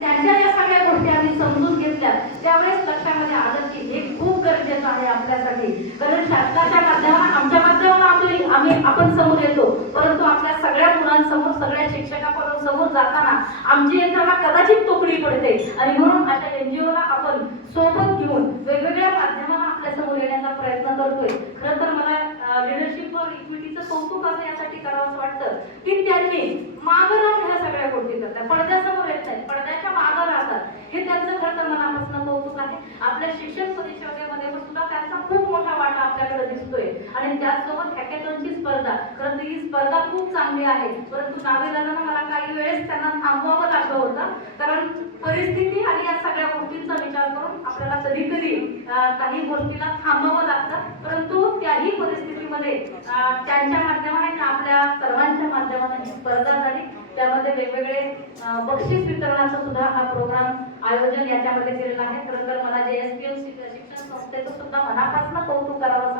त्यांच्या या सगळ्या गोष्टी आम्ही समजून घेतल्या. त्यावेळेस लक्षामध्ये आलं की हे खूप गरजेचं आहे आपल्यासाठी. कारण शासनाच्या माध्यमात आमच्या माध्यमात आम्ही आम्ही आपण समोर येतो. परंतु आपल्या सगळ्या मुलांसमोर सगळ्या शिक्षकापर्यंत समोर जाताना आमची यंत्रणा कदाचित तोकडी पडते. आणि म्हणून अशा एनजीओला आपण सोबत घेऊन वेगवेगळ्या माध्यमांना आपल्यासमोर येण्याचा प्रयत्न करतोय. खरं तर मला लिडरशिप फॉर इक्विटीचं कौतुक असं यासाठी करावं वाटतं की त्यांनी मागं राहून ह्या सगळ्या गोष्टी करतात. पडद्या येत नाहीत पडद्याच्या मागं राहतात हे त्यांचं खरं तर मनापासून कौतुक आहे आपल्या शिक्षण परिषदेमध्ये सुद्धा त्यांचा खूप मोठा वाटा आपल्याकडे दिसतोय. आणि त्याचसोबत हॅकेथॉनची स्पर्धा परंतु ही स्पर्धा खूप चांगली आहे. परंतु नावेलांना मला काही वेळेस त्यांना थांबवावं लागलं होतं. कारण परिस्थिती आणि या सगळ्या गोष्टींचा विचार करून आपल्याला कधी कधी काही गोष्टीला थांबावं लागतं. परंतु त्याही परिस्थितीमध्ये त्यांच्या माध्यमाने आपल्या सर्वांच्या माध्यमाने स्पर्धा झाली. त्यामध्ये वेगवेगळे बक्षीस वितरणाचा सुद्धा हा प्रोग्राम आयोजन याच्यामध्ये केलेला आहे. खरं तर मला जे एस पी एम शिक्षण संस्थेचं सुद्धा मनापासून कौतुक करावं